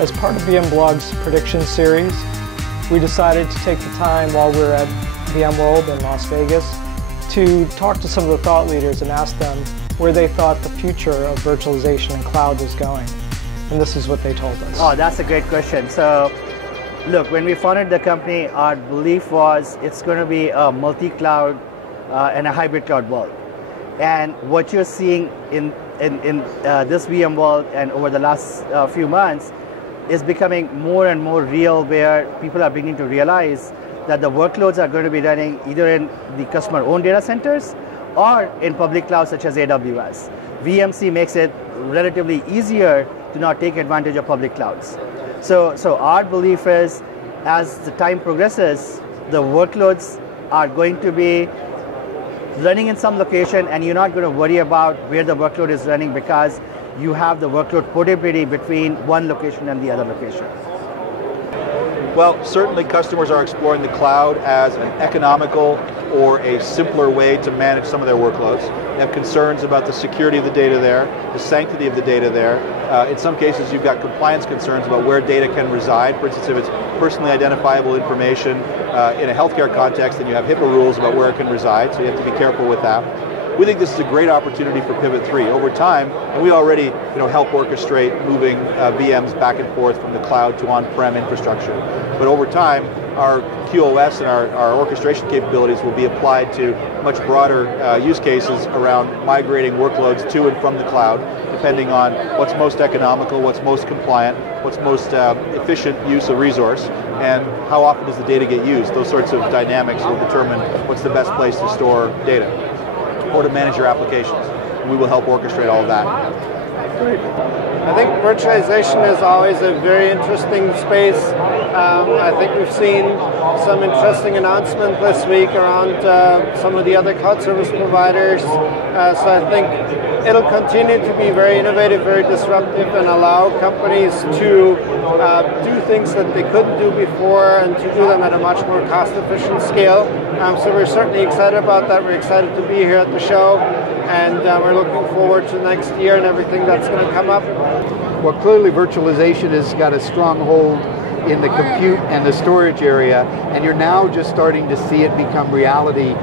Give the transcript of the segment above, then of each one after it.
As part of VMblog's prediction series, we decided to take the time while we were at VMworld in Las Vegas to talk to some of the thought leaders and ask them where they thought the future of virtualization and cloud was going. And this is what they told us. Oh, that's a great question. So, look, when we founded the company, our belief was it's going to be a multi-cloud and a hybrid cloud world. And what you're seeing in this VMworld and over the last few months is becoming more and more real, where people are beginning to realize that the workloads are going to be running either in the customer-owned data centers or in public clouds such as AWS. VMC makes it relatively easier to not take advantage of public clouds. So our belief is, as the time progresses, the workloads are going to be running in some location, and you're not going to worry about where the workload is running because you have the workload portability between one location and the other location. Well, certainly customers are exploring the cloud as an economical or a simpler way to manage some of their workloads. They have concerns about the security of the data there, the sanctity of the data there. In some cases, you've got compliance concerns about where data can reside. For instance, if it's personally identifiable information in a healthcare context, then you have HIPAA rules about where it can reside, so you have to be careful with that. We think this is a great opportunity for Pivot 3. Over time, and we already help orchestrate moving VMs back and forth from the cloud to on-prem infrastructure. But over time, our QoS and our orchestration capabilities will be applied to much broader use cases around migrating workloads to and from the cloud, depending on what's most economical, what's most compliant, what's most efficient use of resource, and how often does the data get used. Those sorts of dynamics will determine what's the best place to store data or to manage your applications. We will help orchestrate all of that. Great. I think virtualization is always a very interesting space. I think we've seen some interesting announcements this week around some of the other cloud service providers. So I think it'll continue to be very innovative, very disruptive, and allow companies to do things that they couldn't do before and to do them at a much more cost-efficient scale. So we're certainly excited about that. We're excited to be here at the show, and we're looking forward to next year and everything that's going to come up. Well, clearly virtualization has got a strong hold in the compute and the storage area, and you're now just starting to see it become reality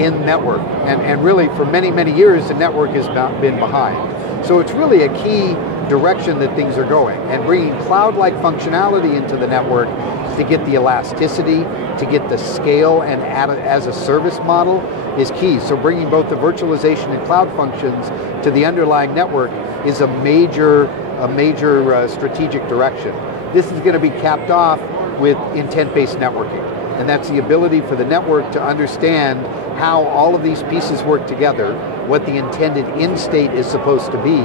in network. And really, for many, many years, the network has been behind. So it's really a key direction that things are going, and bringing cloud-like functionality into the network to get the elasticity, to get the scale and as a service model is key. So bringing both the virtualization and cloud functions to the underlying network is a major strategic direction. This is going to be capped off with intent-based networking. And that's the ability for the network to understand how all of these pieces work together, what the intended end state is supposed to be,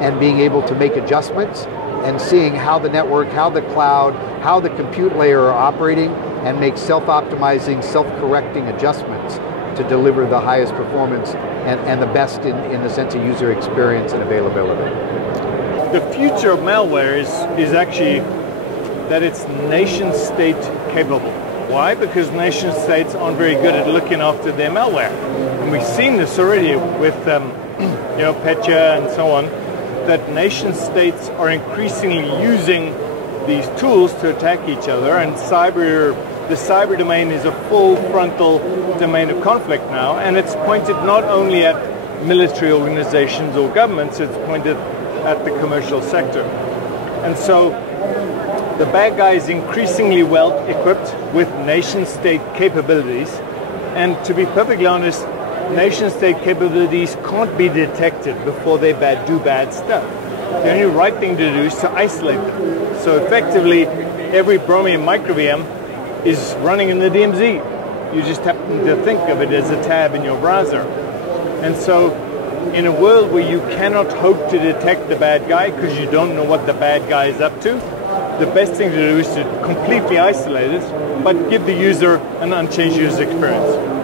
and being able to make adjustments and seeing how the network, how the cloud, how the compute layer are operating, and make self-optimizing, self-correcting adjustments to deliver the highest performance and the best in the sense of user experience and availability. The future of malware is actually that it's nation-state capable. Why? Because nation-states aren't very good at looking after their malware. And we've seen this already with Petya and so on, that nation-states are increasingly using these tools to attack each other, and the cyber domain is a full frontal domain of conflict now, and it's pointed not only at military organizations or governments, it's pointed at the commercial sector. And so the bad guy is increasingly well equipped with nation-state capabilities, and to be perfectly honest, nation-state capabilities can't be detected before they do bad stuff. The only right thing to do is to isolate them. So effectively, every Bromium micro VM is running in the DMZ. You just happen to think of it as a tab in your browser. And so in a world where you cannot hope to detect the bad guy because you don't know what the bad guy is up to, the best thing to do is to completely isolate it, but give the user an unchanged user experience.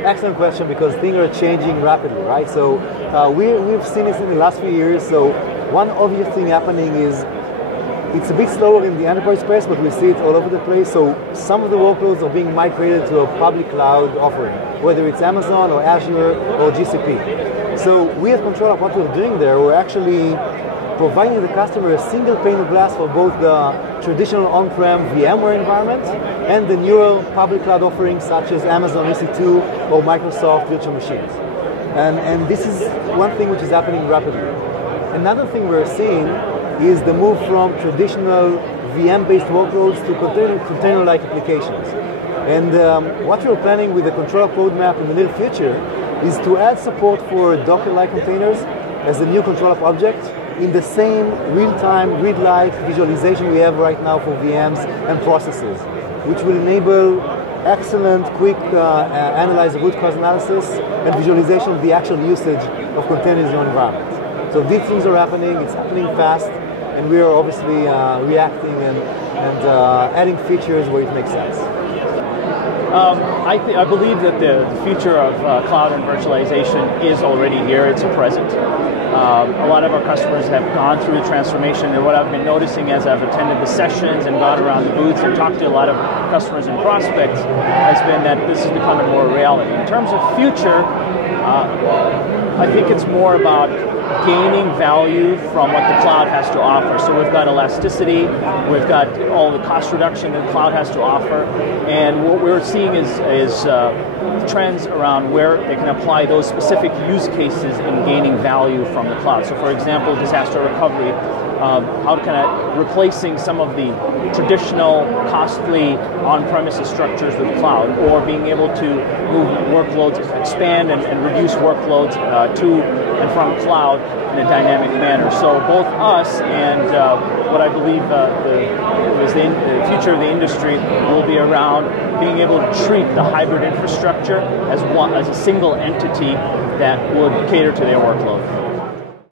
Excellent question, because things are changing rapidly, right? So we've seen this in the last few years. So one obvious thing happening is it's a bit slower in the enterprise space, but we see it all over the place. So some of the workloads are being migrated to a public cloud offering, whether it's Amazon or Azure or GCP. So we at ControlUP, what we're doing there, we're actually providing the customer a single pane of glass for both the traditional on-prem VMware environment and the newer public cloud offerings such as Amazon EC2 or Microsoft virtual machines. And this is one thing which is happening rapidly. Another thing we're seeing is the move from traditional VM-based workloads to container-like applications. And what we're planning with the ControlUP roadmap in the near future is to add support for Docker-like containers as a new ControlUP object in the same real-time, read-like visualization we have right now for VMs and processes, which will enable excellent, quick analyze root cause analysis and visualization of the actual usage of containers in your environment. So these things are happening, it's happening fast, and we are obviously reacting and adding features where it makes sense. I believe that the future of cloud and virtualization is already here, it's present. A lot of our customers have gone through the transformation, and what I've been noticing as I've attended the sessions and gone around the booths and talked to a lot of customers and prospects has been that this is becoming more a reality. In terms of future, I think it's more about gaining value from what the cloud has to offer. So we've got elasticity, we've got all the cost reduction that the cloud has to offer, and what we're seeing is trends around where they can apply those specific use cases in gaining value from the cloud. So for example, disaster recovery, how kind of replacing some of the traditional costly on-premises structures with cloud, or being able to move workloads, expand and reduce workloads to and from cloud in a dynamic manner. So both us and what I believe is the future of the industry will be around being able to treat the hybrid infrastructure as a single entity that would cater to their workload.